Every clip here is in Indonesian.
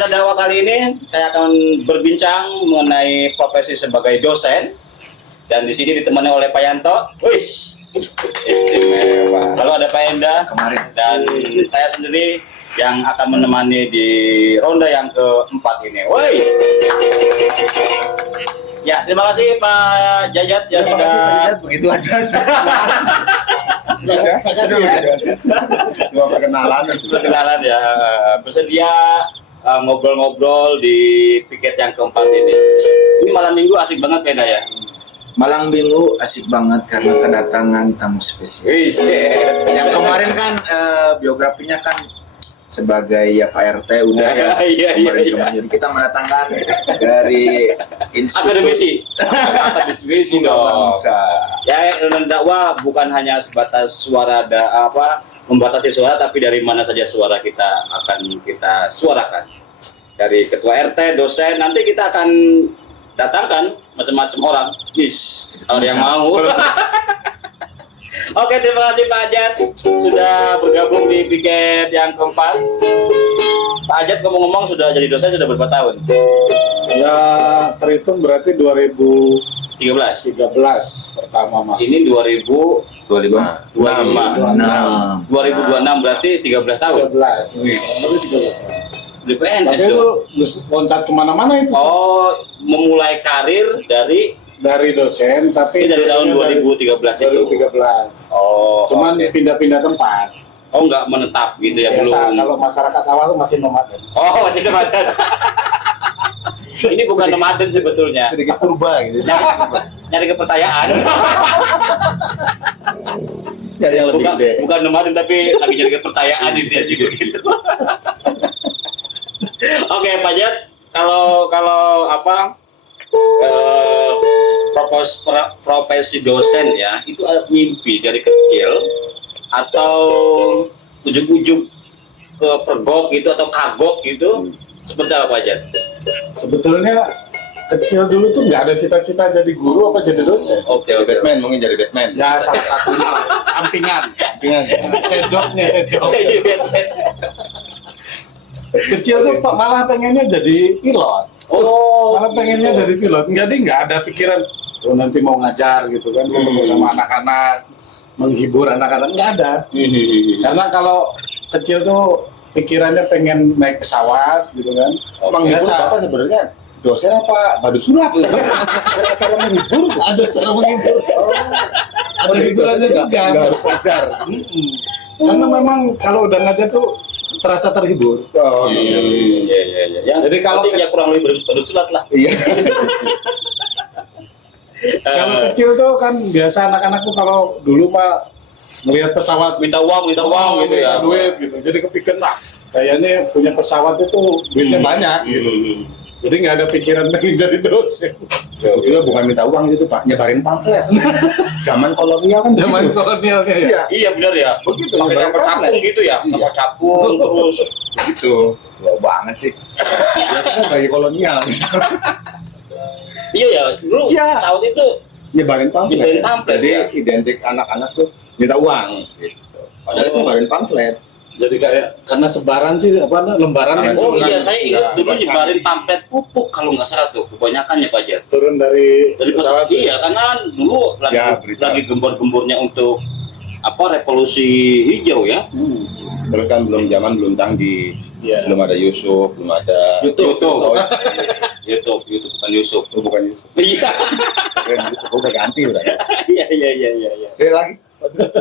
Pada dakwah kali ini saya akan berbincang mengenai profesi sebagai dosen dan di sini ditemani oleh Pak Yanto. Wis, istimewa. Lalu ada Pak Enda kemarin dan saya sendiri yang akan menemani di ronde yang keempat ini. Woi. Ya, terima kasih Pak Jajat yang sudah begitu aja. Sudah dua perkenalan ya, bersedia ngobrol-ngobrol di piket yang keempat ini. Ini malam minggu asik banget Penda ya. Malam minggu asik banget karena kedatangan tamu spesial. Yang kemarin kan biografinya kan sebagai ya Pak RT udah ya. Kemarin jadi kita mendatangkan dari akademisi dong. Ya, dakwah bukan hanya sebatas suara membatasi suara, tapi dari mana saja suara kita akan kita suarakan. Dari ketua RT, dosen, nanti kita akan datangkan macam-macam orang. Kalau yang mau. Oke, terima kasih Pak Ajat sudah bergabung di piket yang keempat. Pak Ajat ngomong-ngomong sudah jadi dosen sudah berapa tahun? Ya terhitung berarti 2013 pertama masuk. Ini 2026 berarti 13 tahun. 13. Berarti 13. Di PNS tapi itu loncat kemana-mana itu. Oh, memulai karir dari dosen, tapi dari tahun 2013 itu. 2013. Oh, cuman pindah-pindah tempat. Oh, nggak menetap gitu ya. Biasa, belum. kalau masyarakat awal itu masih nomaden. Oh, masih nomaden. Ini bukan nomaden sebetulnya. sedikit purba gitu. Nyari kepercayaan. Ya, yang lebih gede. Bukan nomaden tapi lagi nyari kepercayaan itu ya juga gitu. Oke, Pak Jat, kalau apa profesi dosen ya, itu ada mimpi dari kecil atau ujung-ujung ke pergok gitu atau kagok gitu, seperti apa Pak Jat? Sebetulnya kecil dulu tuh nggak ada cita-cita jadi guru apa jadi dosen. Oke. Batman mungkin jadi Batman. Ya salah satunya sampingan. Sejoknya. Kecil tuh malah pengennya jadi pilot. Oh, malah pengennya dari pilot. Jadi nggak ada pikiran nanti mau ngajar gitu kan, ketemu sama anak-anak, menghibur anak-anak, nggak ada. Karena kalau kecil tuh pikirannya pengen naik pesawat gitu kan. Menghibur apa sebenarnya? Dosen apa badut sulap? Ada cara menghibur? Ada cara menghibur. Ada hiburannya juga. Nggak harus ngajar. Karena memang kalau udah ngajar tuh terasa terhibur. Oh iya. Jadi kalau ya kurang lebih bersulat lah. Iya. Kalau kecil tuh kan biasa anak-anak tuh kalau dulu mah ngelihat pesawat minta uang gitu ya. Duit gitu. Jadi kepikiran kayaknya punya pesawat itu duitnya banyak gitu. Jadi nggak ada pikiran pengen jadi dosen. Itu bukan minta uang itu Pak, nyebarin pamflet. Zaman kolonial kan. Zaman kolonialnya ya. Iya benar ya. Begitu. Pakai kapal capung gitu ya. Kapal capung terus. Begitu. Wah banget sih. Biasanya bagi kolonial. Iya ya. Dulu pesawat itu nyebarin pamflet. Jadi ya. identik anak-anak tuh minta uang. Gitu. Padahal itu nyebarin pamflet. Jadi kayak karena sebaran sih lembaran. Oh iya, saya ingat dulu nyebarin pamflet pupuk kalau nggak salah tuh, kebanyakan ya Pak Jat. Turun dari pesawat. Iya, karena dulu lagi gembor-gembornya untuk revolusi hijau ya. Terus kan belum canggih. Belum ada Yusuf, belum ada YouTube bukan Yusuf. Oh, bukan Yusuf. Iya. Yusuf udah ganti udah. Iya. Lagi.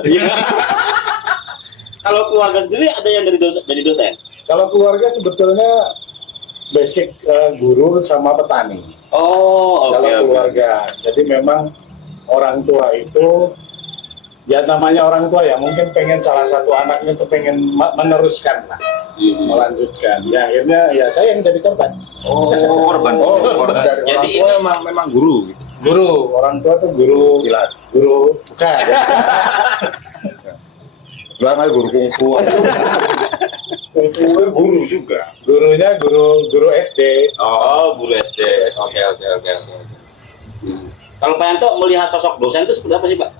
Iya. Kalau keluarga sendiri ada yang jadi dosen? Kalau keluarga sebetulnya basic guru sama petani. Oh, oke. Kalau keluarga, jadi memang orang tua itu ya namanya orang tua ya mungkin pengen salah satu anaknya tuh pengen meneruskan lah, melanjutkan. Ya akhirnya ya saya yang jadi korban. Korban. Dari Jadi orang tua memang guru. Gitu. Guru, orang tua tuh guru. Silat. Guru bukan. Belum ada guru kungfu. Guru juga. Gurunya guru SD. Oh, guru SD. Oke. Kalau Pak Yanto melihat sosok dosen itu seperti apa sih Pak?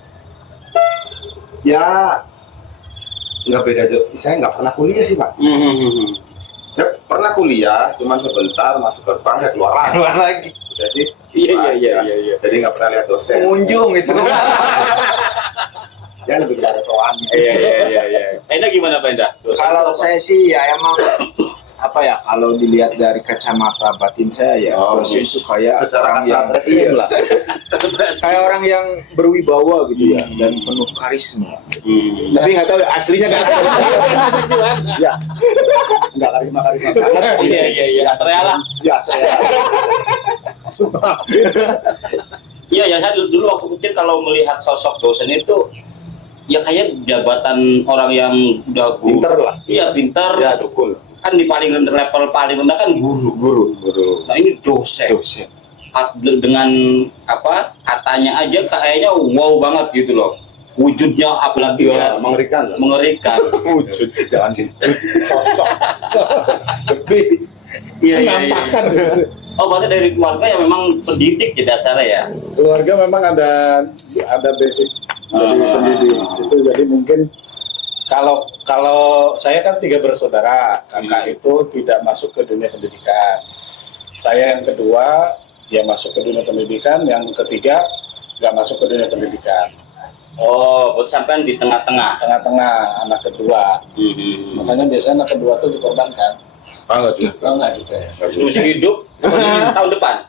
Ya nggak beda. Saya nggak pernah kuliah sih Pak. Saya pernah kuliah, cuman sebentar masuk gerbang ya keluar lagi. Keluar lagi. Udah sih. Iya. Jadi nggak pernah lihat dosen. Pengunjung itu. Ya lebih kepada soal. Iya. Enda gimana Pak Enda? Kalau saya sih ya emang apa ya, kalau dilihat dari kacamata batin saya ya, dosen itu kayak orang yang lah. Kayak orang yang berwibawa gitu ya, dan penuh karisma. Tapi nggak tahu aslinya kan. Ya. Enggak karisma banget. Iya. Astrea lah. Ya, saya. Iya ya, saya dulu waktu kecil kalau melihat sosok dosen itu ya kayak jabatan orang yang udah Pinter lah. Iya, pintar. Ya, dukun. Kan di level paling rendah kan guru. Nah, ini dosen. Dengan apa? Katanya aja kayaknya wow banget gitu loh. Wujudnya apalagi ya, mengerikan. Wujud jangan sih. Sosok. Lebih. Iya. Oh, berarti dari keluarga yang memang pendidik ya dasarnya ya. Keluarga memang ada basic dari pendidik. Itu jadi mungkin kalau saya kan 3 bersaudara, kakak itu tidak masuk ke dunia pendidikan. Saya yang kedua ya masuk ke dunia pendidikan, yang ketiga nggak masuk ke dunia pendidikan. Oh, buat sampean di tengah-tengah. Tengah-tengah, anak kedua. Makanya biasanya anak kedua tuh dikorbankan. Enggak juga ya. Masih hidup tahun depan.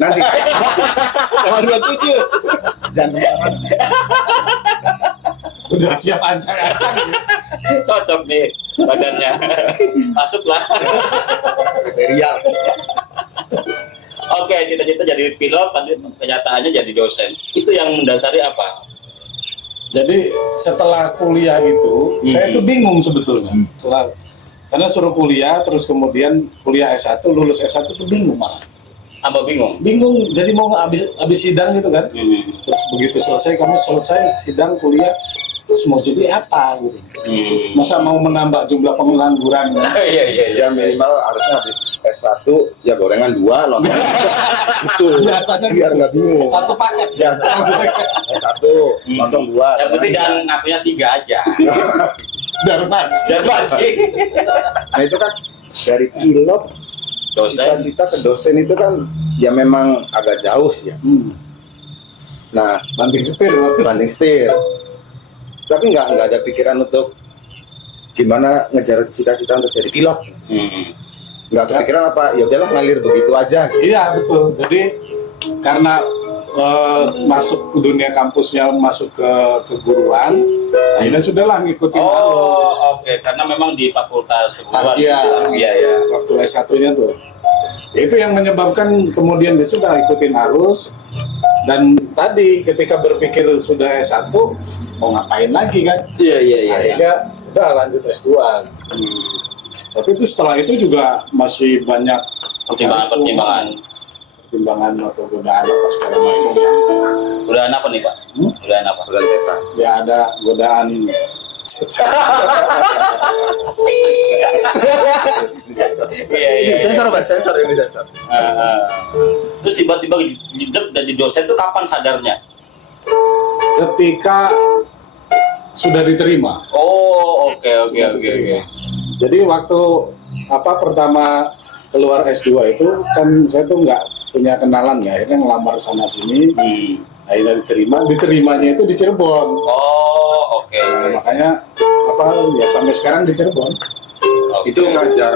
Nanti. Tanggal 27. Jangan. Udah siap ancang-ancang. Cocok nih badannya. Masuklah. Material. Oke, cita-cita jadi pilot, tapi kenyataannya jadi dosen. Itu yang mendasari apa? Jadi setelah kuliah itu, saya itu bingung sebetulnya. Karena suruh kuliah, terus kemudian kuliah S1, lulus S1 tuh bingung malah. Tambah bingung? Bingung, jadi mau habis sidang gitu kan. Terus begitu selesai, kamu selesai sidang kuliah, terus mau jadi apa gitu. Masa mau menambah jumlah pengangguran? Iya. Ya minimal harusnya habis S1 ya gorengan 2 loh. Itu Biasanya biar nggak bingung. satu paket. Ya, S1 potong 2. Yang penting jangan ngakunya 3 aja. Darman. Nah itu kan dari pilot Dosen. cita-cita ke dosen itu kan ya memang agak jauh sih ya. Nah Banding setir. banding setir. Tapi nggak ada pikiran untuk gimana ngejar cita-cita untuk jadi pilot. Nggak kepikiran apa, ya udahlah ngalir begitu aja. Gitu. Iya betul. Jadi karena masuk ke dunia kampusnya, masuk ke keguruan, akhirnya sudahlah ngikutin arus. Oh, oke. Karena memang di fakultas keguruan. Iya. Waktu S1-nya tuh. Itu yang menyebabkan kemudian dia sudah ikutin arus. Dan tadi ketika berpikir sudah S1, mau ngapain lagi kan? Iya. Akhirnya udah lanjut S2. Tapi itu setelah itu juga masih banyak Pertimbangan. atau godaan apa segala macam. Godaan apa nih Pak? Godaan apa? Bulan setan. Ya ada godaan Iya. Sensor ini sensor. Terus tiba-tiba jadi dosen itu kapan sadarnya? ketika sudah diterima. Oh, oke. Jadi waktu pertama keluar S2 itu kan saya tuh nggak punya kenalan ya, akhirnya ngelamar sana sini. Akhirnya diterimanya itu di Cirebon. Oh, oke. Nah, makanya ya sampai sekarang di Cirebon. Itu ngajar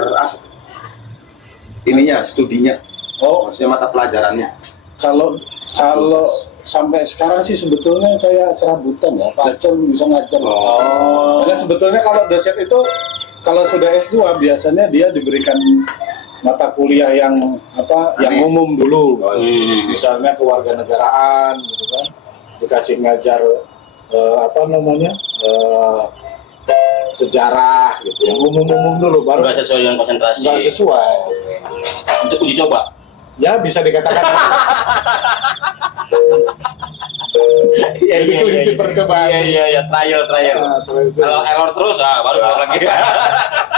ininya, studinya. Oh, Maksudnya mata pelajarannya. kalau sampai sekarang sih sebetulnya kayak serabutan ya, Pak Acel bisa ngajar. Oh. Karena sebetulnya kalau dosen itu kalau sudah S2 biasanya dia diberikan mata kuliah yang yang umum dulu. Misalnya kewarganegaraan gitu kan. Dikasih ngajar sejarah gitu. Yang umum-umum dulu baru Nggak sesuai dengan konsentrasi. nggak sesuai. Untuk uji coba. Ya bisa dikatakan. Ini kelinci percobaan. Iya, trial. Nah, terus itu. Kalau error terus, baru keluar lagi.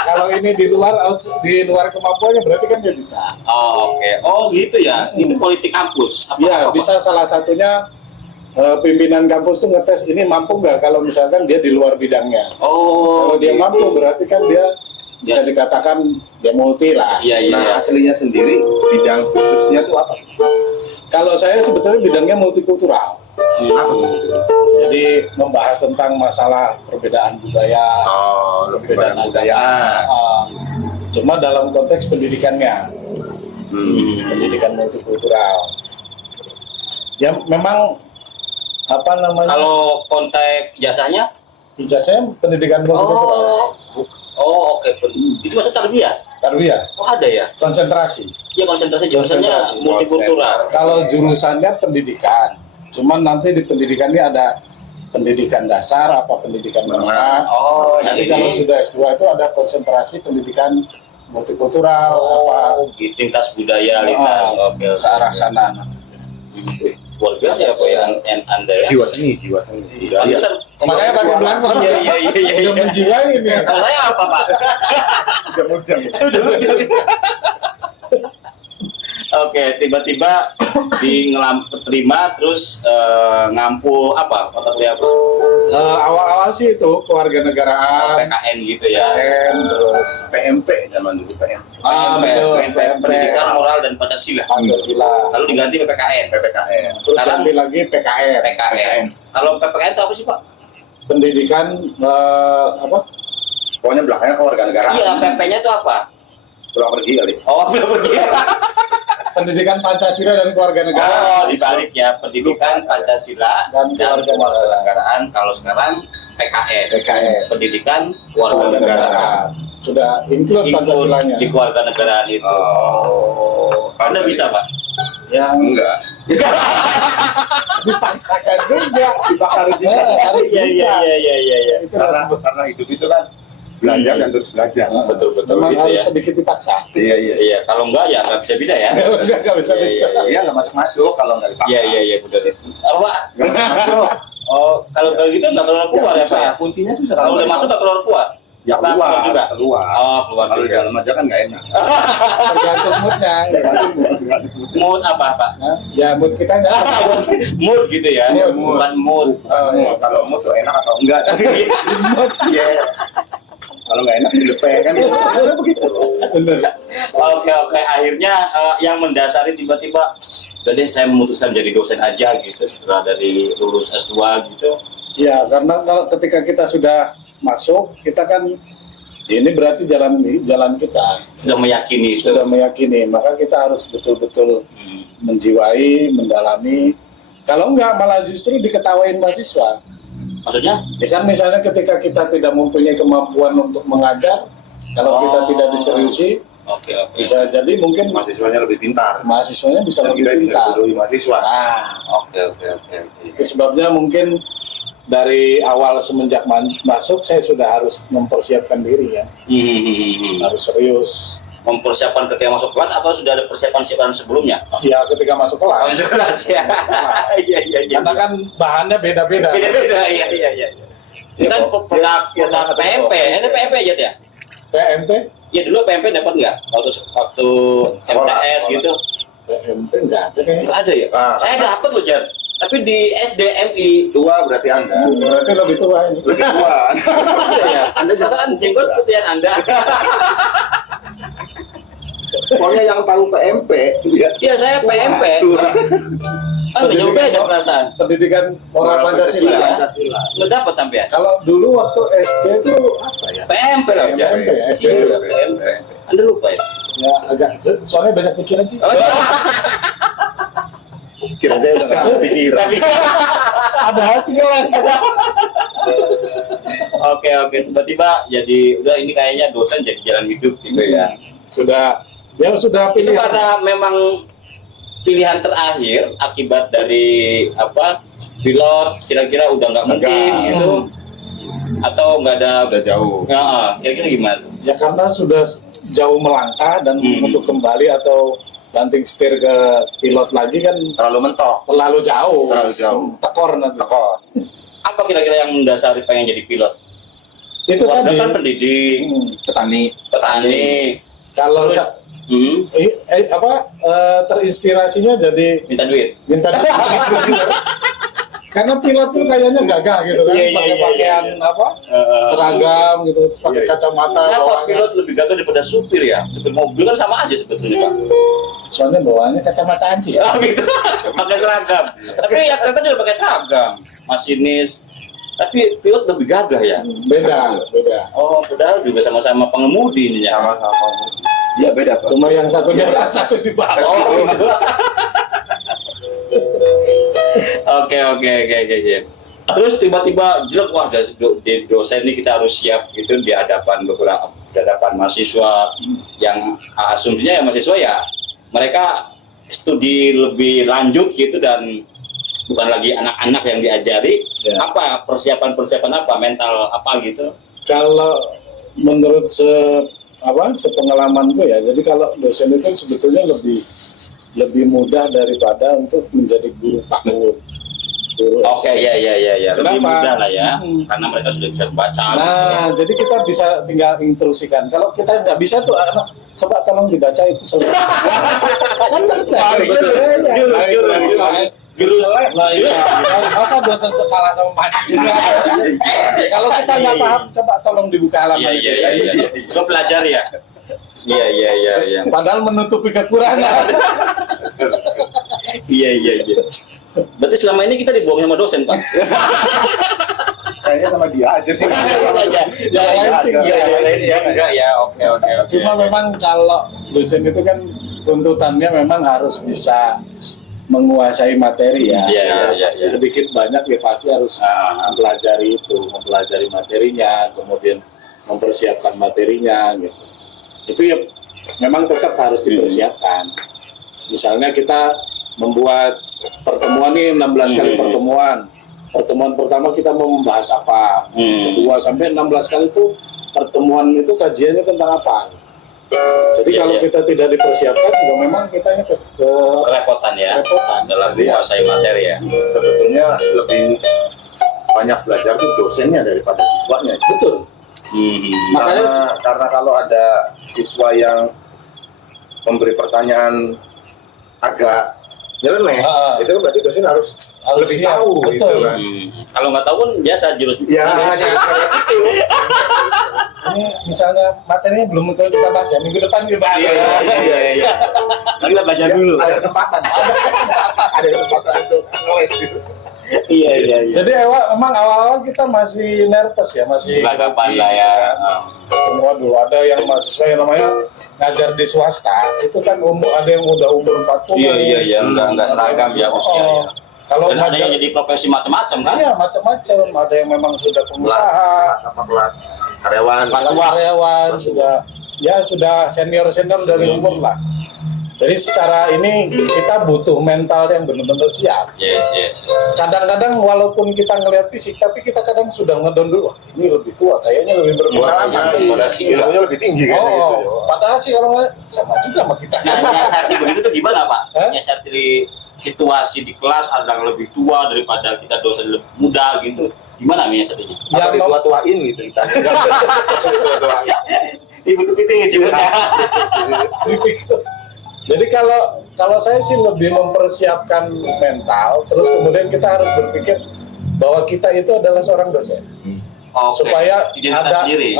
Kalau ini di luar kemampuannya berarti kan dia bisa. Oh, oke. Oh, gitu ya. Ini politik kampus. Iya, bisa salah satunya pimpinan kampus tuh ngetes ini mampu nggak kalau misalkan dia di luar bidangnya. Oh, Kalau dia gitu. mampu berarti kan dia bisa dikatakan dia multi lah. Iya. Nah, aslinya sendiri bidang khususnya tuh apa? Kalau saya sebetulnya bidangnya multikultural. Apa tuh? Jadi membahas tentang masalah perbedaan budaya, perbedaan budaya. Cuma dalam konteks pendidikannya, pendidikan multikultural. Ya memang apa namanya? Kalau konteks jasanya? Ijazahnya pendidikan multikultural. Oke. Itu masa tarbiyah? Tarbiyah. Oh ada ya? Konsentrasi. Ya konsentrasi jurusannya multikultural. Kalau jurusannya pendidikan, cuman nanti di pendidikannya ada pendidikan dasar, apa pendidikan menengah. Nanti kalau sudah S2 itu ada konsentrasi pendidikan multikultural, lintas budaya, lintas ke arah sana. Luar biasa ya Pak yang Anda ya. Jiwa seni. Pantesan. Makanya pakai belangkon. Iya. Udah menjiwai ini. Kalau saya apa Pak? Udah. Oke, tiba-tiba terima terus ngampu apa? Mata kuliah apa? Awal-awal sih itu kewarganegaraan, PKN gitu ya. terus PMP zaman dulu PMP. betul, Pendidikan Moral dan Pancasila. Pancasila. Lalu diganti PPKN. PPKN. Terus Sekarang ganti lagi PKN. PKN. Kalau PPKN itu apa sih Pak? Pendidikan apa? Pokoknya belakangnya kewarganegaraan. Iya, PP-nya itu apa? Pulang pergi kali. Oh, belum pergi. Pendidikan Pancasila dan kewarganegaraan. Dibalik ya, pendidikan Pancasila Dan dan kewarganegaraan. Kalau sekarang PKN. Pendidikan kewarganegaraan. Sudah include Pancasilanya. Di kewarganegaraan itu. Anda bisa Pak? Yang Enggak. dipaksakan juga. Dibakar bisa. Harus bisa. Iya. Itu Karena hidup itu kan belajar dan terus belajar. Betul memang gitu harus ya. sedikit dipaksa. Iya, kalau enggak ya nggak bisa ya. Nggak bisa. Iya nggak masuk kalau nggak dipaksa. Iya benar. Apa Pak? Nggak masuk. Oh, kalau kayak gitu nggak keluar keluar ya Pak? susah. Ya? Kuncinya susah. Kalau udah masuk nggak keluar keluar? ya Apa, keluar juga. keluar. Oh, keluar Kalau di juga. dalam aja kan nggak enak. Tergantung moodnya. Mood apa Pak? Ya mood kita nggak. Mood gitu ya. Mood. Bukan mood. Kalau mau tuh enak atau enggak? Mood. Yes. Kalau nggak enak dilepeh kan begitu. Bener. Oke. Akhirnya yang mendasari tiba-tiba, udah deh saya memutuskan jadi dosen aja gitu setelah dari lulus S2 gitu. Ya karena kalau ketika kita sudah masuk, kita kan ini berarti jalan kita Sudah meyakini itu. sudah meyakini, maka kita harus betul-betul menjiwai, mendalami. Kalau enggak malah justru diketawain mahasiswa. Maksudnya? Ya kan misalnya ketika kita tidak mempunyai kemampuan untuk mengajar, kalau kita tidak diseriusi, Oke. bisa jadi mungkin Mahasiswanya lebih pintar. mahasiswanya bisa Dan lebih kita bisa pintar. bodohi mahasiswa. Nah, Oke. itu sebabnya mungkin dari awal semenjak masuk saya sudah harus mempersiapkan diri ya, harus serius. Mempersiapkan ketika masuk kelas atau sudah ada persiapan sebelumnya? Ya ketika masuk kelas, Masuk kelas ya. Iya. karena kan bahannya beda-beda. Beda-beda, iya. Ini kan pernah PMP, ini PMP aja ya? PMP, Ya dulu PMP dapat nggak? Waktu MTS gitu? PMP enggak ada kayaknya. Nggak ada ya? Ah. Saya dapat loh, Jan. Tapi di SDMI Tua berarti Anda. Berarti lebih tua ini. Lebih tua. ada ya. Anda jelaskan jenggot putihan Anda. Pokoknya yang tahu PMP, Iya, saya PMP. Kan nggak jauh beda perasaan. Pendidikan Moral Pancasila. Pancasila. Nggak dapat sampai ya? Kalau dulu waktu SD itu apa ya? PMP lah, Jan. PMP ya, SD Iya, ya. PMP. Anda lupa ya? Ya agak soalnya banyak pikiran sih. Oh, iya. Kira-kira udah nggak pikiran. Ada sih kelas. Oke. Tiba-tiba jadi udah ini kayaknya dosen jadi jalan hidup gitu ya. Sudah Itu pilih. karena memang pilihan terakhir akibat dari pilot kira-kira udah nggak mungkin Enggak. gitu atau nggak ada Udah jauh. kira-kira gimana? Ya karena sudah jauh melangkah dan untuk kembali atau banting setir ke pilot lagi kan Terlalu mentok. terlalu jauh. Terlalu jauh. Tekor nanti. Apa kira-kira yang mendasari pengen jadi pilot? Itu Keluarga tadi. kan pendidik, Petani. petani, Kalau terus terinspirasinya jadi minta duit. minta duit. Karena pilot tuh kayaknya gagah gitu kan, pakai pakaian apa seragam gitu, terus pakai kacamata. Kenapa pilot lebih gagah daripada supir ya? Supir mobil kan sama aja sebetulnya Pak. Soalnya bawaannya kacamata anjing. Oh gitu, pakai seragam. Tapi ya ternyata juga pakai seragam, masinis. Tapi pilot lebih gagah ya? Beda. Oh, padahal juga sama-sama pengemudi ini ya. Sama-sama pengemudi. Iya beda Pak. Cuma yang satu di atas, satu di bawah. Oh, gitu. Oke. Terus tiba-tiba jelek, wah di dosen ini kita harus siap gitu di hadapan mahasiswa yang asumsinya ya mahasiswa ya mereka studi lebih lanjut gitu dan bukan lagi anak-anak yang diajari. Apa persiapan apa mental apa gitu? Kalau menurut sepengalamanku ya, jadi kalau dosen itu sebetulnya lebih mudah daripada untuk menjadi guru PAUD. Oke, ya. Lebih Kenapa? mudah lah ya, karena mereka sudah bisa baca. Nah, jadi kita bisa tinggal instruksikan. Kalau kita nggak bisa tuh, anak coba tolong dibaca itu selesai. Kan selesai. Jurus. Masa dosen kalah sama mahasiswa? Kalau kita nggak paham, coba tolong dibuka halaman. Iya. Gue belajar ya. Iya. Padahal menutupi kekurangan. Iya. Berarti selama ini kita dibohongin sama dosen, Pak. Kayaknya sama dia aja sih. Enggak ya. Oke. Cuma memang kalau dosen itu kan tuntutannya memang harus bisa menguasai materi ya. Iya. Sedikit banyak ya pasti harus mempelajari materinya, kemudian mempersiapkan materinya gitu. Itu ya memang tetap harus dipersiapkan. Misalnya kita membuat pertemuan nih 16 kali pertemuan. Pertemuan pertama kita mau membahas apa? Kedua sampai 16 kali itu pertemuan itu kajiannya tentang apa? Jadi kalau kita tidak dipersiapkan juga memang kita ini kerepotan ya. Dalam menguasai materi ya. Sebetulnya lebih banyak belajar tuh dosennya daripada siswanya. Betul. Makanya karena kalau ada siswa yang memberi pertanyaan agak nyeleneh, itu berarti dosen harus lebih siap, tahu betul. gitu kan. Kalau nggak tahu pun biasa jurus. Ya, Ini misalnya materinya belum kita bahas ya, minggu depan kita bahas. Iya. Nanti kita belajar dulu. Ada kesempatan untuk ngeles gitu. Iya. Jadi emang awal-awal kita masih nervous ya, masih Bagapan lah ya. semua dulu ada yang mahasiswa yang namanya ngajar di swasta itu kan ada yang udah umur 40. Iya. Enggak seragam ya usia ya. Kalau Dan ada yang jadi profesi macam-macam kan? Iya, macam-macam. Ada yang memang sudah pengusaha, Sama kelas karyawan. kelas karyawan, sudah senior dari umur lah. Jadi secara ini kita butuh mental yang benar-benar siap. Yes. Kadang-kadang walaupun kita ngelihat fisik, tapi kita kadang sudah ngedon dulu. Wah, ini lebih tua, kayaknya lebih berpengalaman. Ilmunya lebih tinggi kan gitu. Padahal sih kalau nggak sama juga sama kita. Nyiasati begitu tuh gimana Pak? Nyiasati situasi di kelas ada yang lebih tua daripada kita dosen lebih muda gitu. Gimana nyiasatinya? Apa ditua-tuain gitu kita. Tua-tuain. Ibu tuh kita ngejebutnya. Jadi kalau saya sih lebih mempersiapkan mental, terus kemudian kita harus berpikir bahwa kita itu adalah seorang dosen, supaya identitas diri,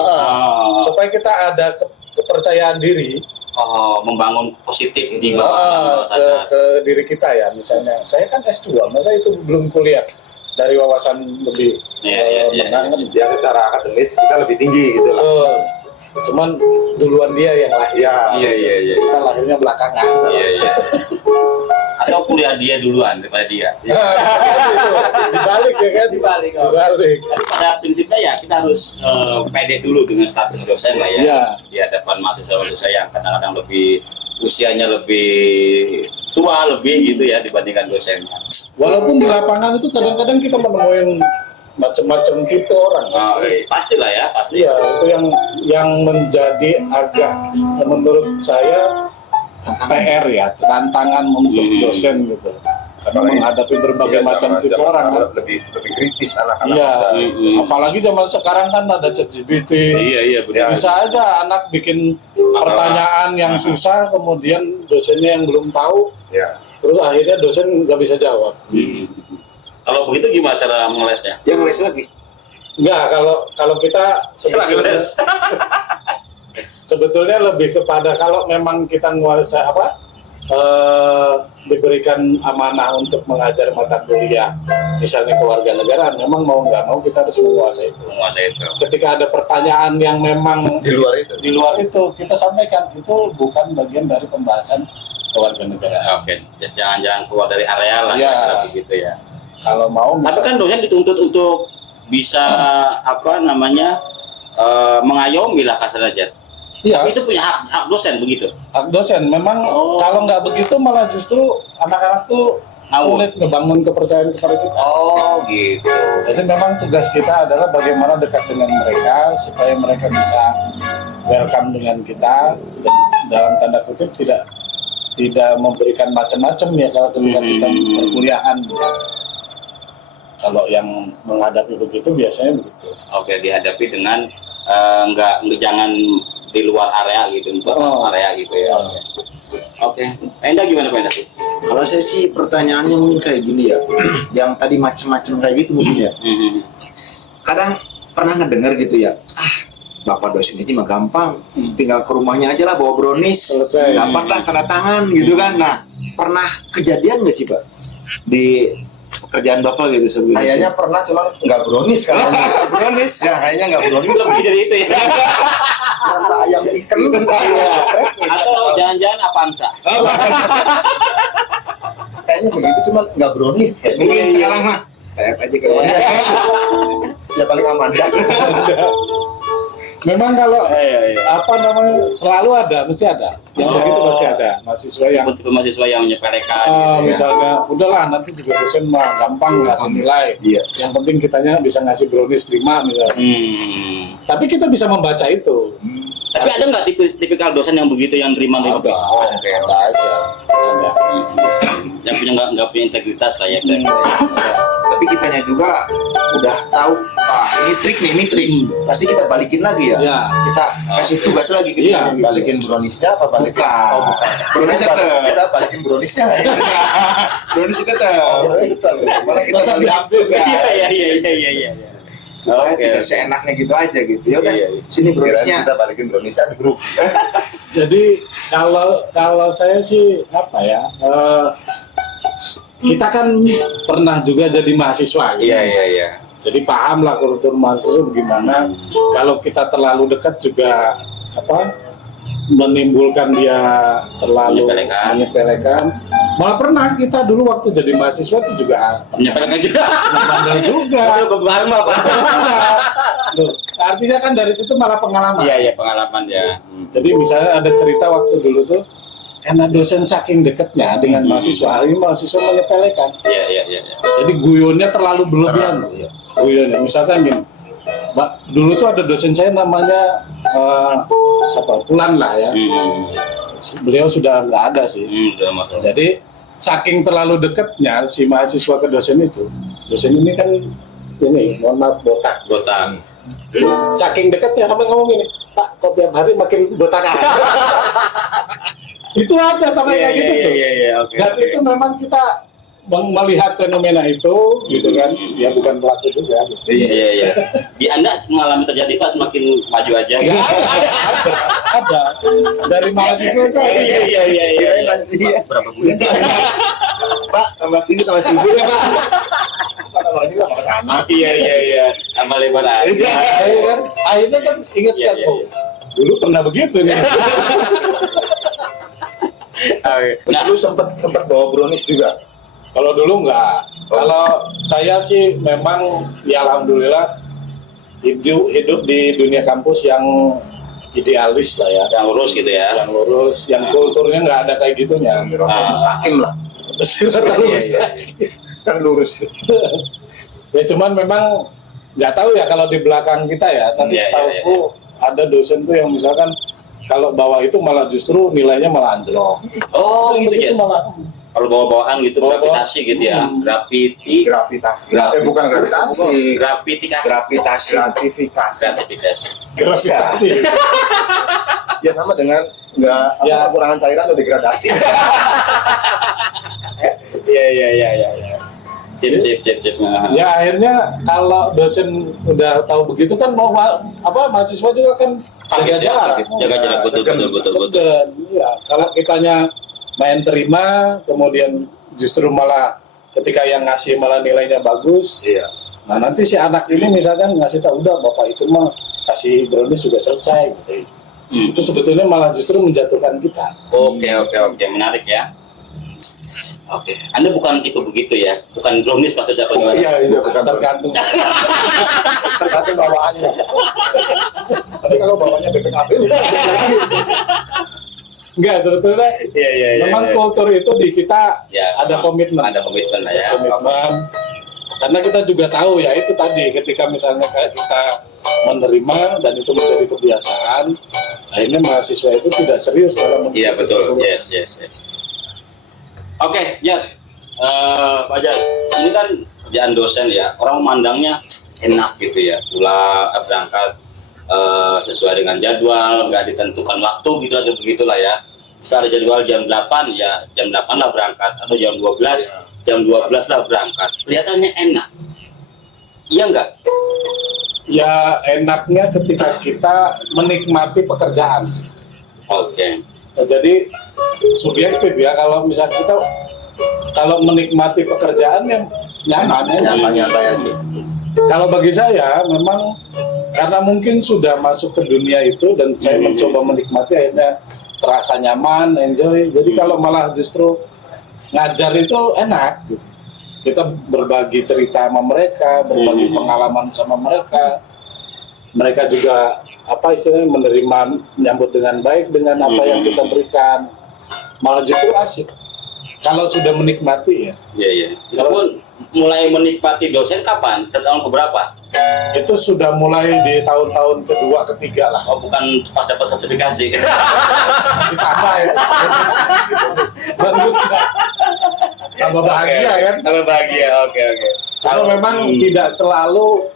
supaya kita ada kepercayaan diri, membangun positif di ke diri kita ya. Misalnya saya kan S2, masa itu belum kuliah dari wawasan lebih menangan. Ya secara akademis kita lebih tinggi gitu lah. Cuman duluan dia yang lahir. Iya. Kita lahirnya belakangan. Iya. Atau kuliah dia duluan daripada dia. Dibalik ya kan? Dibalik. Tapi pada prinsipnya ya kita harus pede dulu dengan status dosen lah ya. Di hadapan mahasiswa yang kadang-kadang lebih usianya lebih tua gitu ya dibandingkan dosennya. Walaupun di lapangan itu kadang-kadang kita menemukan macam-macam tipe orang. Pastilah ya, pasti. Iya, itu yang menjadi agak menurut saya PR ya, tantangan untuk dosen gitu. Karena menghadapi berbagai macam tipe orang. Lebih kritis anak-anak. Iya, apalagi zaman sekarang kan ada ChatGPT. Iya, benar. Bisa aja anak bikin pertanyaan yang susah, kemudian dosennya yang belum tahu, terus akhirnya dosen nggak bisa jawab. Kalau begitu gimana cara mengelesnya? Yang les lagi. Enggak, kalau kita sebetulnya lebih kepada kalau memang kita menguasai diberikan amanah untuk mengajar mata kuliah misalnya kewarganegaraan, memang mau nggak mau kita harus menguasai itu. Ketika ada pertanyaan yang memang Di luar itu kita sampaikan itu bukan bagian dari pembahasan kewarganegaraan. Oke, jangan keluar dari area lah, Ya. begitu ya. Kalau mau Tapi kan dosen dituntut untuk bisa mengayomi lah kasar aja. iya, Tapi itu punya hak dosen begitu. hak dosen memang kalau nggak begitu malah justru anak-anak tuh Ngawur. sulit ngebangun kepercayaan kepada kita. Oh gitu. Jadi memang tugas kita adalah bagaimana dekat dengan mereka supaya mereka bisa welcome dengan kita dan dalam tanda kutip tidak memberikan macam-macam ya kalau ketika kita perkuliahan. Kalau yang menghadapi begitu biasanya begitu. Oke, dihadapi dengan jangan di luar area gitu, untuk area gitu ya. Oke. Enda gimana Pak Enda? Kalau saya sih pertanyaannya mungkin kayak gini ya, yang tadi macam-macam kayak gitu mungkin ya. Kadang pernah ngedengar gitu ya, bapak dosen ini mah gampang, tinggal ke rumahnya aja lah bawa brownies, Selesai. dapatlah tanda tangan gitu kan. Nah, pernah kejadian nggak sih Pak di pekerjaan bapak gitu sebelumnya? kayaknya pernah, cuma nggak brownies kan. brownies, ya kayaknya nggak brownies. Lebih dari itu ya. Mata ayam chicken. Atau jangan-jangan Avanza. Kayaknya begitu, cuma nggak brownies. Mungkin sekarang mah kayak aja ke rumahnya. Ya paling aman. Memang kalau Iya. selalu ada, mesti ada. Yang begitu pasti ada mahasiswa yang Untuk mahasiswa yang menyepelekan gitu ya. misalnya udahlah nanti juga dosen mah gampang ngasih nilai. Iya. Yang penting kitanya bisa ngasih brownies 5 misalnya. Tapi kita bisa membaca itu. Tapi ada nggak tipikal dosen yang begitu yang terima Ada. lebih? Oke, ada aja. Ada. Yang punya nggak punya integritas lah ya. Tapi kitanya juga udah tahu, ini trik. Pasti kita balikin lagi ya. Ya. Kita kasih tugas lagi ke Iya, dia, gitu. Balikin browniesnya apa balikin? Bukan. Oh, bukan. Brownies tetep. Kita balikin browniesnya. Brownies tetep. Brownies tetep. Malah kita Tetap balik diambil, tugas. Iya. Supaya Oke, tidak oke. seenaknya gitu aja gitu. Ya udah, Iya. sini Kirain browniesnya. kita balikin browniesnya di grup. Jadi kalau saya sih kita kan pernah juga jadi mahasiswa. Gitu. Iya. Jadi paham lah kultur mahasiswa bagaimana. Kalau kita terlalu dekat juga menimbulkan dia terlalu menyepelekan. Malah pernah kita dulu waktu jadi mahasiswa itu juga Menyepelekan juga. bandel juga. Itu kebar mah Pak. Loh, artinya kan dari situ malah pengalaman. Iya pengalaman ya. Jadi misalnya ada cerita waktu dulu tuh karena dosen saking dekatnya dengan mahasiswa, hari ini mahasiswa menyepelekan. Iya. Jadi guyonnya terlalu berlebihan. Guyonnya, misalkan gini, dulu tuh ada dosen saya namanya Pulan lah ya. Beliau sudah nggak ada sih. Udah masuk. Jadi saking terlalu dekatnya si mahasiswa ke dosen itu, dosen ini kan mohon maaf botak. Saking dekatnya sampai ngomong gini, Pak, kok tiap hari makin botak aja. Itu ada sampai kayak gitu tuh. Iya, oke. Dan itu memang kita melihat fenomena itu, gitu kan? Ya bukan pelaku juga. Gitu. Iya. Di Anda mengalami terjadi Pak semakin maju aja. Ya, ada. Dari mahasiswa itu. Iya. Berapa bulan? Pak, tambah sini tambah sini ya Pak. Pak tambah sini tambah sana. Iya. Tambah lebar aja. Akhirnya kan ingat kan, Iya. dulu pernah begitu nih. Nah, Lu sempet bawa brownies juga. Kalau dulu enggak. Kalau saya sih memang ya alhamdulillah hidup di dunia kampus yang idealis lah ya. yang lurus gitu ya. Yang lurus, yang kulturnya nggak ada kayak gitunya. Mustaqim lah. Kan lurus. Ya cuman memang nggak tahu ya kalau di belakang kita ya. Tapi Iya, setauku ada dosen tuh yang misalkan kalau bawa itu malah justru nilainya malah anjlok. Oh, gitu ya. Itu malah Kalau bawa-bawaan gitu, Bawa-bawaan. gravitasi gitu ya. Gravitasi. Bukan gravitasi. Gravitasi. Gratifikasi. gravitasi. Ya sama dengan Ya. kekurangan cairan atau degradasi. Iya. Sip. Ya akhirnya kalau dosen udah tahu begitu kan mau mahasiswa juga kan jaga jarak. Jaga jarak, betul. Ya, kalau kitanya main terima, kemudian justru malah ketika yang ngasih malah nilainya bagus. Iya. Nah nanti si anak ini misalkan ngasih tahu udah bapak itu mah kasih brownies juga selesai. Itu sebetulnya malah justru menjatuhkan kita. Oke, menarik ya. Oke, Anda bukan tipe begitu ya, bukan brownies maksudnya apa gimana? Iya, bukan tergantung. Tergantung bawaannya. Tapi kalau bawaannya BPKB enggak, sebetulnya Iya. memang kultur itu di kita ada komitmen. Ada komitmen lah ya. Komitmen. Karena kita juga tahu ya itu tadi ketika misalnya kayak kita menerima dan itu menjadi kebiasaan, akhirnya mahasiswa itu tidak serius dalam Iya betul, yes. Oke, Jad, Pak Jad, ini kan kerjaan dosen ya, orang memandangnya enak gitu ya, berangkat sesuai dengan jadwal, nggak ditentukan waktu gitu aja begitulah ya. Bisa ada jadwal jam 8 ya, jam 8 lah berangkat, atau jam 12, jam 12 lah berangkat. Kelihatannya enak, iya nggak? Ya enaknya ketika kita menikmati pekerjaan. Oke. Jadi subjektif ya, kalau misalnya kita kalau menikmati pekerjaan yang nyaman aja. Kalau bagi saya memang karena mungkin sudah masuk ke dunia itu dan saya mencoba menikmati, akhirnya terasa nyaman, enjoy. Jadi kalau malah justru ngajar itu enak gitu. Kita berbagi cerita sama mereka, berbagi pengalaman sama mereka. Mereka juga menerima, menyambut dengan baik dengan apa yang kita berikan. Malah justru asik kalau sudah menikmati ya. Iya. Kalau mulai menikmati dosen kapan? Tahun keberapa? Itu sudah mulai di tahun-tahun kedua, ketiga lah. Oh, bukan pas dapat sertifikasi. Ditambah ya. Bagus. Tambah bahagia kan? Tambah bahagia. Oke. Kalau memang tidak selalu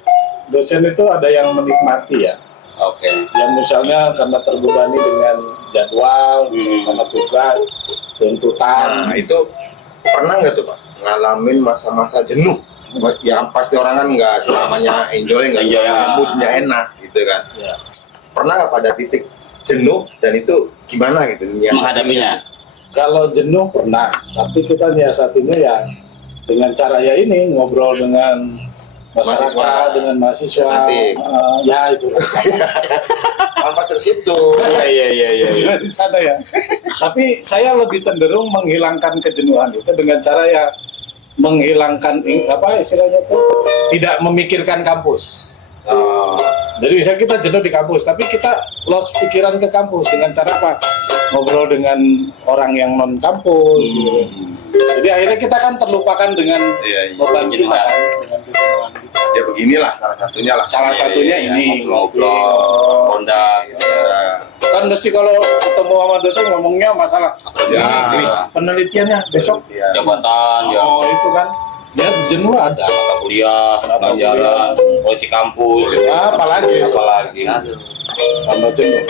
dosen itu ada yang menikmati ya. Oke. Yang misalnya karena terbebani dengan jadwal, karena tugas, tuntutan. Nah, itu pernah nggak tuh Pak ngalamin masa-masa jenuh? Ya pasti orang kan nggak selamanya enjoy, nggak selamanya moodnya enak gitu kan. Ya. Pernah nggak pada titik jenuh dan itu gimana gitu? Menghadapinya. Kalau jenuh pernah, tapi kita nyiasatinya ya dengan cara ya ini, ngobrol dengan masyarakat, dengan mahasiswa. Ya itu. Pas dari situ. Iya. Di sana ya. Tapi saya lebih cenderung menghilangkan kejenuhan itu dengan cara ya menghilangkan istilahnya itu tidak memikirkan kampus. Jadi bisa kita jenuh di kampus, tapi kita lost pikiran ke kampus dengan cara apa? Ngobrol dengan orang yang non kampus. Jadi akhirnya kita kan terlupakan dengan beban kita, dengan kejenuhan kita. Ya beginilah salah satunya ini. Ngobrol, Honda. Kan mesti kalau ketemu sama dosen ngomongnya masalah penelitiannya besok Jabatan, itu kan ya jenuh ada. mata kuliah, pelajaran, politik kampus. Apalagi tambah jenuh.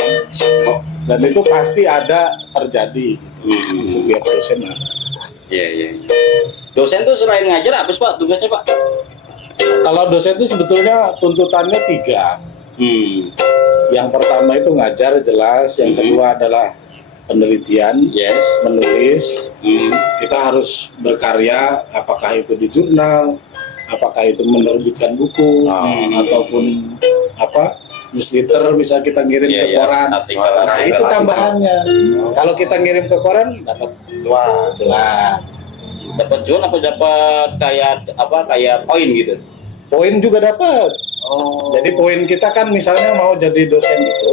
Dan itu pasti ada terjadi di setiap dosen ada. Iya. Dosen tuh selain ngajar apa sih Pak tugasnya Pak? Kalau dosen itu sebetulnya tuntutannya 3. Yang pertama itu ngajar jelas, yang kedua adalah penelitian, menulis. Kita harus berkarya, apakah itu di jurnal, apakah itu menerbitkan buku, ataupun newsletter bisa kita ngirim ke koran. Nah itu tambahannya. Kalau kita ngirim ke koran dapat jelas. Dapat jual apa dapat kayak poin gitu? Poin juga dapat. Jadi poin kita kan misalnya mau jadi dosen itu,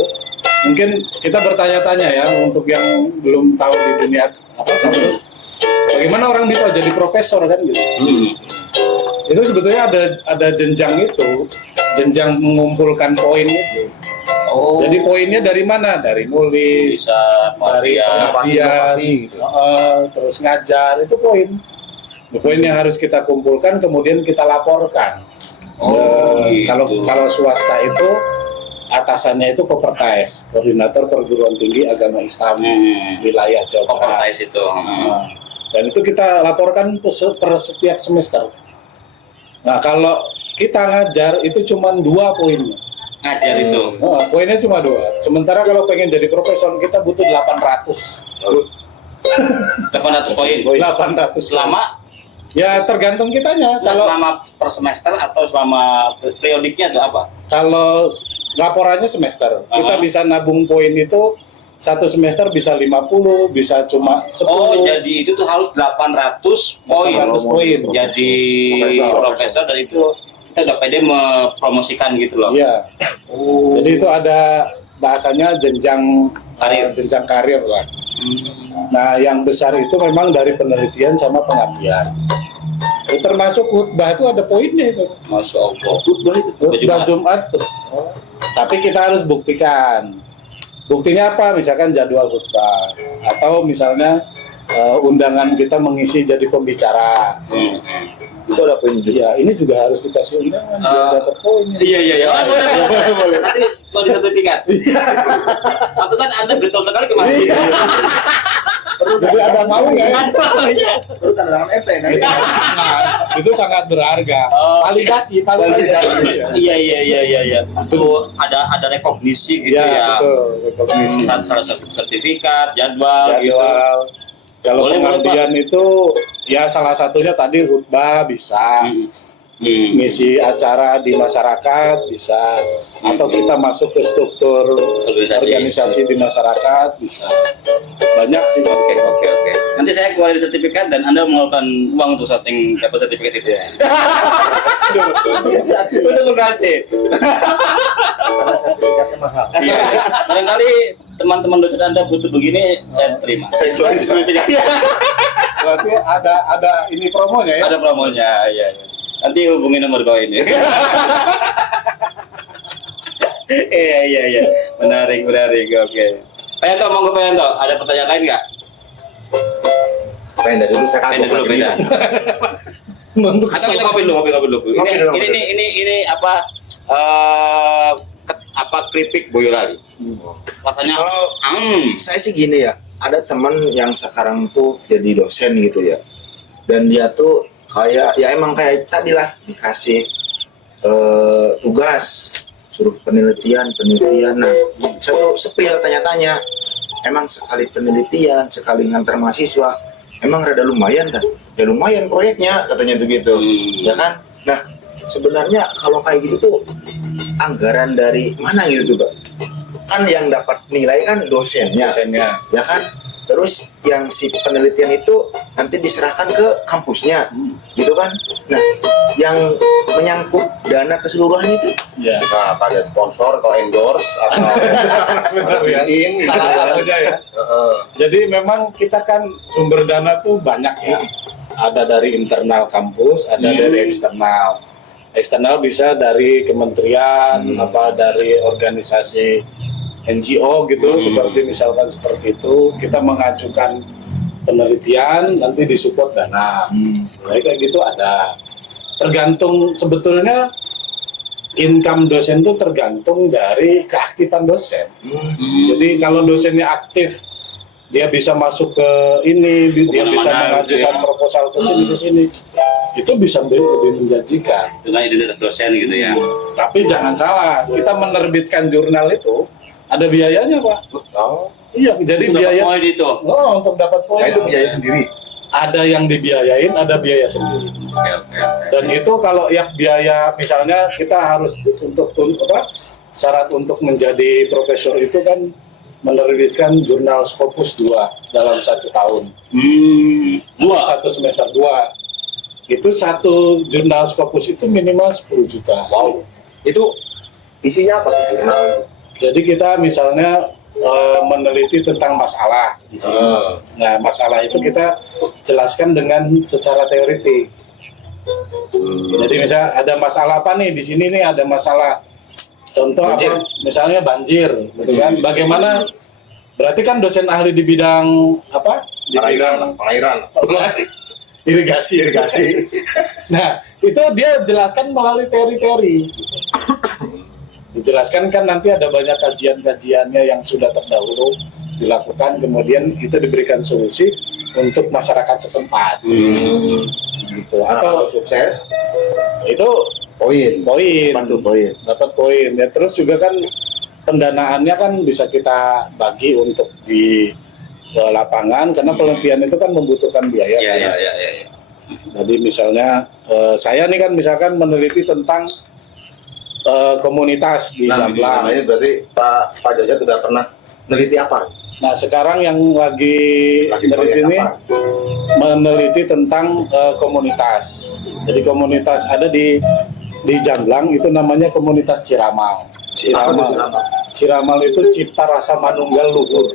mungkin kita bertanya-tanya ya untuk yang belum tahu di dunia kampus, bagaimana orang bisa jadi profesor kan gitu. Itu sebetulnya ada jenjang itu, jenjang mengumpulkan poin itu. Jadi poinnya dari mana? Dari nulis, dari penelitian, gitu. Terus ngajar, itu poin. Poin yang harus kita kumpulkan kemudian kita laporkan. Kalau swasta itu atasannya itu Kopertais, Koordinator Perguruan Tinggi Agama Islam wilayah Jawa Barat. Kopertais itu. Dan itu kita laporkan per setiap semester. Nah kalau kita ngajar itu cuma 2 poinnya. Ngajar itu. Poinnya cuma 2. Sementara kalau pengen jadi profesor kita butuh 800. 800 poin. 800 Selama ya tergantung kitanya. Kalau selama per semester atau selama periodiknya atau apa? kalau laporannya semester, kita bisa nabung poin itu 1 semester bisa 50, bisa cuma 10. Oh, jadi itu tuh harus 800 poin. 800 poin. Jadi profesor dan itu kita udah pede mempromosikan gitu loh. Iya. Jadi itu ada bahasanya jenjang Karir. jenjang karir lah. Nah, yang besar itu memang dari penelitian sama pengabdian. Termasuk khutbah itu ada poinnya itu. Masya Allah. Khutbah Jumat tuh. Tapi kita harus buktikan. Buktinya apa? Misalkan jadwal khutbah atau misalnya undangan kita mengisi jadi pembicara. Itu ada poin juga. Ya, ini juga harus dikasih undangan biar dapat poinnya. Iya. Boleh. Nanti kalau di sertifikat. Pantesan Anda getol sekali kemarin. Jadi ada mau ya? Itu tanda tangan RT nanti. Itu sangat berharga. Validasi. Iya. Itu ada rekognisi gitu ya. Betul. Rekognisi. Salah satu sertifikat, jadwal gitu. Kalau Boleh, pengabdian itu ya salah satunya tadi khutbah bisa. Ngisi acara di masyarakat bisa, atau kita masuk ke struktur organisasi di masyarakat bisa. Banyak sih. Oke. Nanti saya keluarin sertifikat dan Anda mengeluarkan uang untuk setting dapat sertifikat itu ya. Untuk mengganti. Sertifikatnya mahal. Iya. Barangkali teman-teman dosen Anda butuh begini, saya terima. Saya keluarin sertifikat. Berarti ada ini promonya ya? Ada promonya, iya. Nanti hubungi nomor bawah ini. Iya. Menarik. Oke. Pak Yanto, monggo Pak Yanto. Ada pertanyaan lain nggak? Pengen dulu saya Pindah dulu, pindah. Atau kita ngopi dulu. Ini apa? Apa keripik Boyolali? Rasanya. Kalau saya sih gini ya, ada teman yang sekarang tuh jadi dosen gitu ya, dan dia tuh kayak ya emang kayak tadi lah dikasih tugas suruh penelitian. Nah, saya tuh sepil tanya-tanya, emang sekali penelitian, sekali ngantar mahasiswa, emang rada lumayan kan? Ya lumayan proyeknya katanya tuh gitu, ya kan? Nah, sebenarnya kalau kayak gitu tuh anggaran dari mana gitu tuh, Pak? Kan yang dapat nilai kan dosennya, ya kan? Terus yang si penelitian itu nanti diserahkan ke kampusnya, gitu kan? Nah, yang menyangkut dana keseluruhan itu, Ya. Nah, pada sponsor atau endorse atau Benar ya. Salah satunya ya. Jadi memang kita kan sumber dana tuh banyak ya. Ada dari internal kampus, ada dari eksternal. Eksternal bisa dari kementerian, apa dari organisasi NGO gitu, seperti itu, kita mengajukan penelitian, nanti disupport dana. Kayak gitu ada. Tergantung sebetulnya income dosen itu tergantung dari keaktifan dosen. Jadi kalau dosennya aktif, dia bisa masuk ke ini, dia bisa mengajukan proposal ke sini, itu bisa lebih menjanjikan. Dengan identitas dosen gitu ya. Tapi jangan salah, kita menerbitkan jurnal itu ada biayanya, Pak. Iya, jadi Untuk biaya poin itu. untuk dapat poin. nah itu biaya sendiri. Ada yang dibiayain, ada biaya sendiri. Oke. Dan itu kalau yang biaya misalnya kita harus untuk syarat untuk menjadi profesor itu kan menerbitkan jurnal Scopus 2 dalam 1 tahun. 1 semester 2. Itu satu jurnal Scopus itu minimal 10 juta. wow. Itu isinya apa jurnal? Jadi kita misalnya meneliti tentang masalah di sini. Nah, masalah itu kita jelaskan dengan secara teoritik. Jadi misalnya ada masalah apa nih di sini nih, ada masalah contoh banjir. apa misalnya banjir gitu kan. Bagaimana berarti kan dosen ahli di bidang apa? Di bidang Pengairan. irigasi. Nah, itu dia jelaskan melalui teori-teori. Dijelaskan kan nanti ada banyak kajian-kajiannya yang sudah terdahulu dilakukan, kemudian itu diberikan solusi untuk masyarakat setempat. Gitu. Atau Atau sukses itu Poin. Poin. dapat poin ya. Terus juga kan pendanaannya kan bisa kita bagi untuk di lapangan karena pelatihan itu kan membutuhkan biaya. Iya. Jadi misalnya saya nih kan misalkan meneliti tentang komunitas di Jamblang. Namanya berarti Pak Jaja sudah pernah meneliti apa? Nah sekarang yang lagi meneliti ini meneliti tentang komunitas. Jadi komunitas ada di Jamblang itu namanya komunitas Ciramal. Ciramal itu cipta rasa manunggal luhur.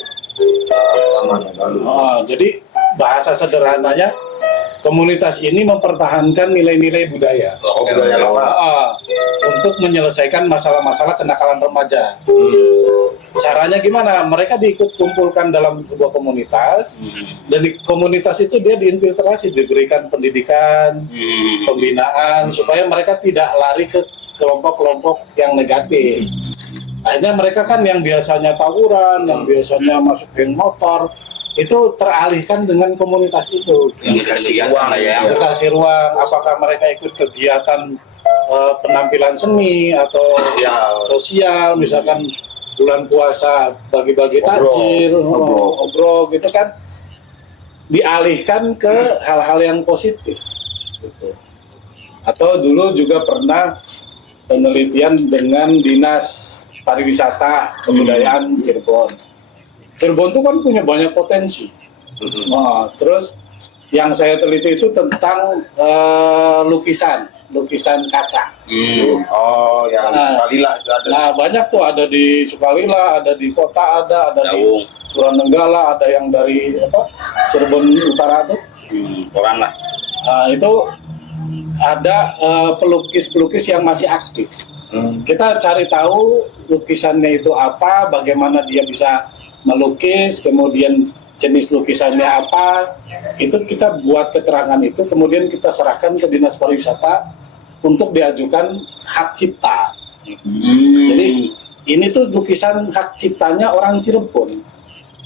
Jadi bahasa sederhananya komunitas ini mempertahankan nilai-nilai budaya. Budaya lokal. Untuk menyelesaikan masalah-masalah kenakalan remaja. Caranya gimana? Mereka diikut kumpulkan dalam sebuah komunitas dan di komunitas itu dia diinfiltrasi, diberikan pendidikan, pembinaan supaya mereka tidak lari ke kelompok-kelompok yang negatif. Akhirnya mereka kan yang biasanya tawuran, yang biasanya masuk geng motor, itu teralihkan dengan komunitas itu. Dikasih uang ya. Dikasih ruang. Apakah mereka ikut kegiatan penampilan seni atau sosial, misalkan bulan puasa bagi-bagi takjil, obrol gitu kan, dialihkan ke hal-hal yang positif. Gitu. Atau dulu juga pernah penelitian dengan Dinas Pariwisata Kebudayaan Cirebon. Cirebon itu kan punya banyak potensi. Nah, terus yang saya teliti itu tentang lukisan kaca. Oh, yang Sukalila ada. Nah, banyak tuh, ada di Sukalila, ada di kota, ada di Suranenggala, ada yang dari Cirebon Utara tuh. Orang lah. Nah, itu ada pelukis-pelukis yang masih aktif. Kita cari tahu lukisannya itu apa, bagaimana dia bisa melukis, kemudian jenis lukisannya apa, itu kita buat keterangan itu, kemudian kita serahkan ke Dinas Pariwisata untuk diajukan hak cipta. Jadi ini tuh lukisan hak ciptanya orang Cirebon.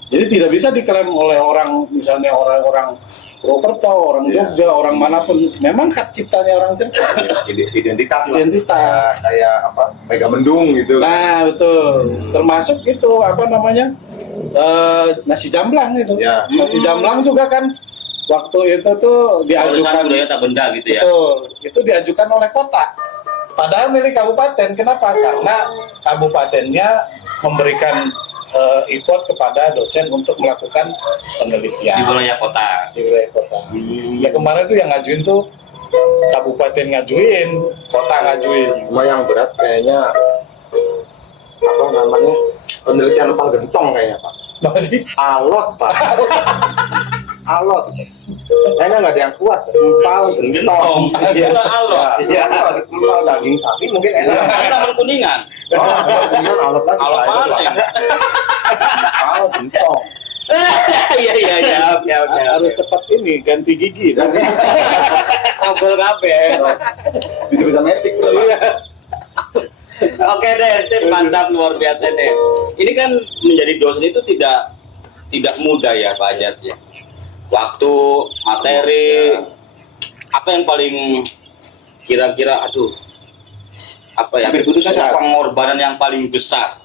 Jadi tidak bisa diklaim oleh orang, misalnya orang Purwokerto, orang Jogja, orang manapun. Memang hak ciptanya orang Cirebon. Identitas. Kayak Megamendung gitu. Nah betul. Termasuk itu nasi jamblang itu. Ya. Nasi jamblang juga kan waktu itu tuh diajukan budaya tak benda gitu ya. Betul. Itu diajukan oleh kota. Padahal milik kabupaten. Kenapa? Karena kabupatennya memberikan import kepada dosen untuk melakukan penelitian Di wilayah kota. Ya kemarin tuh yang ngajuin tuh kabupaten ngajuin, kota ngajuin. Cuma yang berat kayaknya penelitian empal gentong kayaknya Pak. Masih Alot Pak. Alot. Kayaknya nggak ada yang kuat. Empal gentong. Iya. Alot. Iya. Empal daging sapi mungkin enak. Taman Kuningan. Alot lagi. Alot mana? Empal gentong. Iya. harus cepat ini ganti gigi. Ngobrol kabeh. Bisa metik. Oke deh, Steve, mantap, luar biasa deh. Ini kan menjadi dosen itu tidak mudah ya Pak Ajat ya. Waktu, materi, apa yang paling kira-kira pengorbanan yang paling besar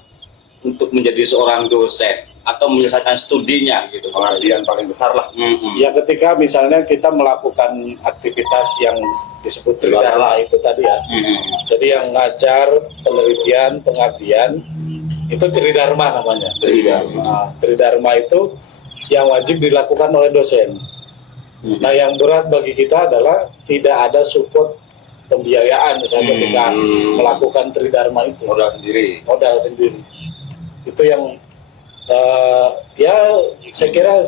untuk menjadi seorang dosen atau menyelesaikan studinya gitu. Pengabdian paling besar lah. Ya ketika misalnya kita melakukan aktivitas yang disebut tridharma itu tadi ya. Jadi yang ngajar, penelitian, pengabdian itu tridharma namanya. Tridharma itu yang wajib dilakukan oleh dosen. Nah yang berat bagi kita adalah tidak ada support pembiayaan misalnya ketika melakukan tridharma itu. Modal sendiri. Itu yang ya saya kira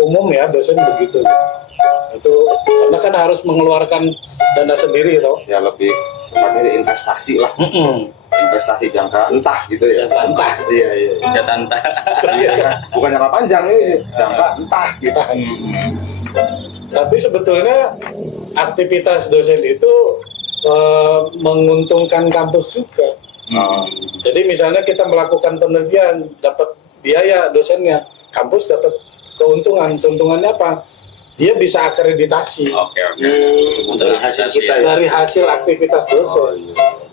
umum ya dosen begitu. Itu karena kan harus mengeluarkan dana sendiri loh. Ya lebih pakai investasi lah. Investasi jangka entah gitu ya. Iya. Entah. Bukan jangka panjang ini, jangka entah gitu. Tapi sebetulnya aktivitas dosen itu menguntungkan kampus juga. Jadi misalnya kita melakukan penelitian dapat biaya dosennya, kampus dapat keuntungan. Keuntungannya apa? dia bisa akreditasi Oke. Dari hasil kita ya. dari hasil aktivitas dosen.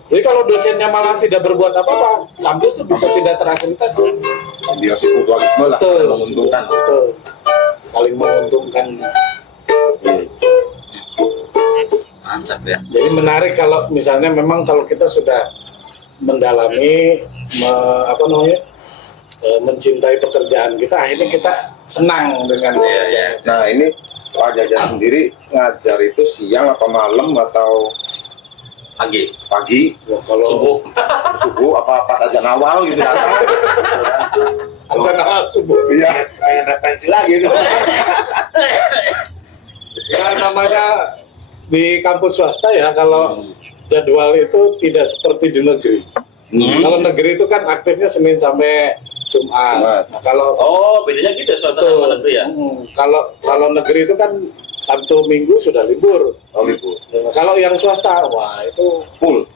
Jadi kalau dosennya malah tidak berbuat apa-apa, kampus tuh bisa tidak terakreditasi. Simbiosis mutualisme lah, Betul. menguntungkan. Betul. Saling menguntungkan. Mantap ya. Jadi menarik kalau misalnya memang kalau kita sudah mendalami mencintai pekerjaan kita, akhirnya kita senang dengan pekerjaan. Nah ini Pak Jajan sendiri ngajar itu siang apa malam atau pagi? Ya, kalau Subuh apa pas ajan awal gitu ya? azan awal subuh, Iya, kayak referensi lagi nih. ya namanya di kampus swasta ya, kalau jadwal itu tidak seperti di negeri. Kalau negeri itu kan aktifnya Senin sampai Jumat. Nah, kalau bedanya gitu swasta sama negeri ya. Kalau negeri itu kan Sabtu Minggu sudah libur. Oh libur. Nah, kalau yang swasta, wah itu Full.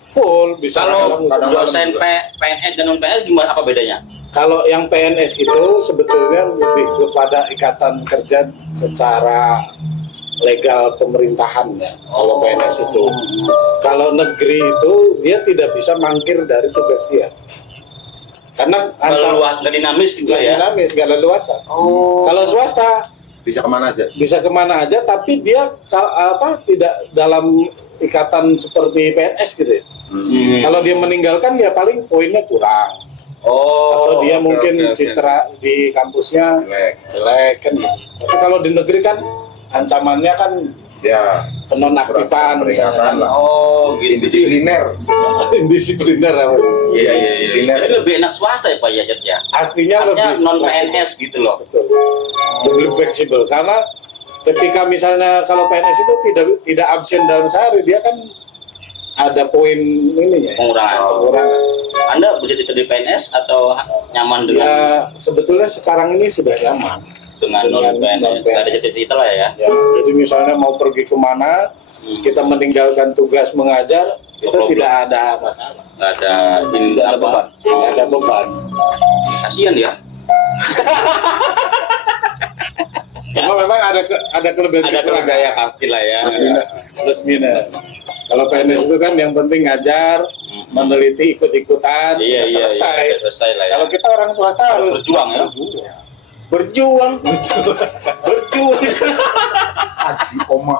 bisa. Kalau kadang- dosen PNS dan non PNS gimana, apa bedanya? Kalau yang PNS itu sebetulnya lebih kepada ikatan kerja secara legal pemerintahan ya. Kalau PNS itu, kalau negeri itu dia tidak bisa mangkir dari tugas dia, karena Kalau nggak dinamis gitu nggak ya. dinamis, nggak leluasa. Kalau swasta Bisa kemana aja? bisa kemana aja, tapi dia tidak dalam ikatan seperti PNS gitu ya. Kalau dia meninggalkan ya paling poinnya kurang. Atau dia mungkin citra di kampusnya jelek kan gitu. Tapi kalau di negeri kan ancamannya kan Ya. penonaktifan Peringatan lah. Gitu. Indisipliner. indisipliner apa. Iya. Disipliner. Jadi lebih enak swasta ya Pak Yajat ya. Aslinya Artinya lebih non PNS gitu loh. betul. Lebih fleksibel karena ketika misalnya kalau PNS itu tidak absen dalam sehari, dia kan ada poin ininya ya, pengurangan. Anda begitu di PNS atau nyaman Ya dengan sebetulnya sekarang ini sudah nyaman non PNS? Nggak ada cita-cita lah ya. ya. Jadi misalnya mau pergi kemana, kita meninggalkan tugas mengajar, kita problem. tidak ada masalah, Nggak ada Nggak ada beban. tidak ada beban. Kasihan ya. Cuma memang ada kelebihan Ada keluarga ya pasti lah ya. plus minus. Kalau PNS itu kan yang penting ngajar, meneliti, ikut-ikutan, Iya. selesai. Selesai lah ya. Kalau kita orang swasta harus berjuang ya. Berjuang. Haji Oma.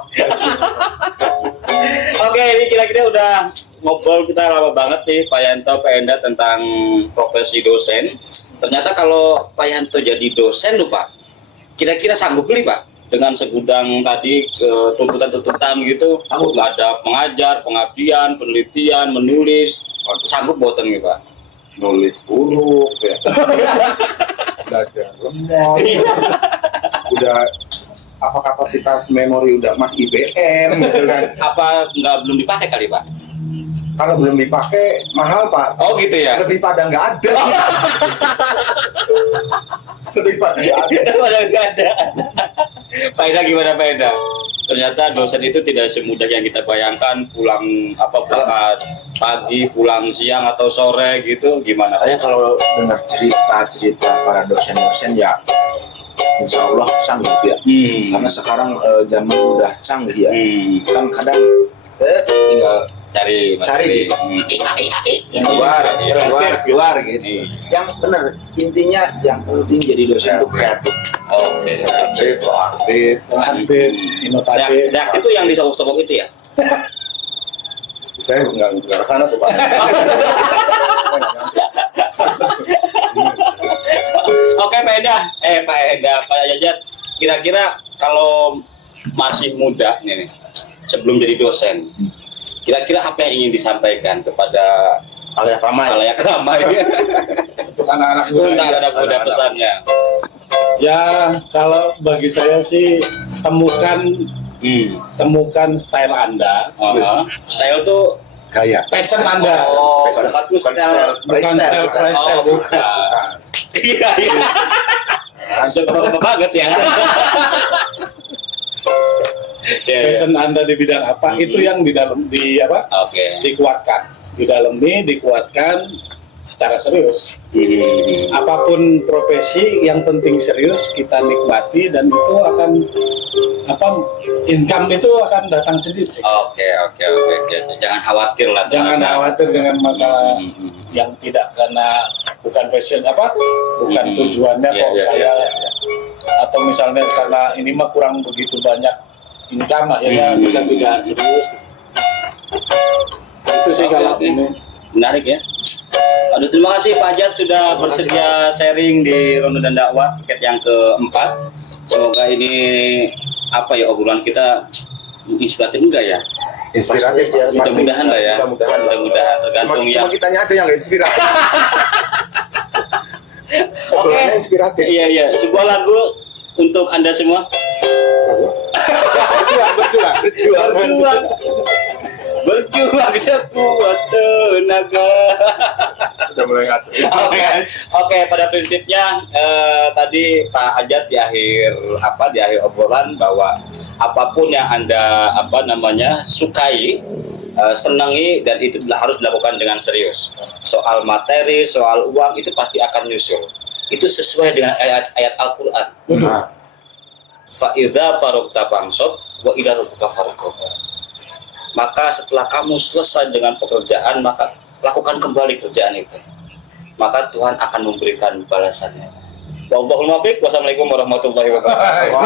Oke, ini kira-kira udah ngobrol kita lama banget nih Pak Yanto, Pak Enda tentang profesi dosen. Ternyata kalau Pak Yanto jadi dosen loh Pak, kira-kira sanggup beli Pak? Dengan segudang tadi tuntutan-tuntutan gitu, nggak ada pengajar, pengabdian, penelitian, menulis, sanggup boten nih Pak? Nulis huruf ya. Belajar lemot. Udah apa kapasitas memori udah Mas IBM gitu kan. Apa belum dipakai kali Pak? Kalau belum dipakai mahal Pak. Oh gitu ya? Lebih pada nggak ada. Lebih pada nggak ada. Daripada nggak ada. Pak Eda gimana Pak Eda? Ternyata dosen itu tidak semudah yang kita bayangkan, pulang berangkat pagi, pulang siang atau sore gitu, gimana? Saya kalau dengar cerita-cerita para dosen-dosen ya insya Allah sanggup ya. Karena sekarang zaman udah canggih ya. Kan kadang tinggal Cari di keluar gitu. Yang benar intinya yang penting jadi dosen itu kreatif. Oke. Proaktif. aktif, inovatif. Dak itu yang disogok-sogok itu ya? Saya nggak ke sana tuh Pak. Oke Pak Eda, Pak Yajat, kira-kira kalau masih muda nih, sebelum jadi dosen, kira-kira apa yang ingin disampaikan kepada Halayak ramai. Untuk anak-anak muda. Untuk anak muda pesannya. Ya kalau bagi saya sih temukan style Anda, Style tuh Gaya. passion Anda. bukan style. Bukan style freestyle, bukan. Iya. Bapak banget ya. Passion Anda di bidang apa? Itu yang Oke. dikuatkan. Di dalam ini dikuatkan secara serius. Apapun profesi, yang penting serius kita nikmati dan itu akan income itu akan datang sendiri sih. Oke. Jangan khawatir lah. Jangan khawatir dengan masalah yang tidak karena bukan passion bukan tujuannya kok saya atau misalnya karena ini mah kurang begitu banyak income akhirnya kita tidak serius. Itu sih kalau ini menarik ya. Aduh, terima kasih Pak Ajat sudah bersedia sharing di Ronde dan Dakwah tiket yang keempat. Semoga ini obrolan kita inspiratif enggak ya? Inspiratif ya. Mudah-mudahan lah ya. Mudah-mudahan tergantung cuma kitanya aja yang inspiratif. Oke. Inspiratif. Iya. Sebuah lagu untuk Anda semua. Berjuang sekuat tenaga. Udah mulai ngatur. Oke, pada prinsipnya tadi Pak Ajat di akhir obrolan bahwa apapun yang Anda sukai, senangi, dan itu harus dilakukan dengan serius. Soal materi, soal uang itu pasti akan nyusul. Itu sesuai dengan ayat Al-Qur'an. Fa idza faragta fansab wa ila rabbika farghab. Maka setelah kamu selesai dengan pekerjaan, maka lakukan kembali kerjaan itu. Maka Tuhan akan memberikan balasannya. Wallahul muwaffiq. Wassalamualaikum warahmatullahi wabarakatuh.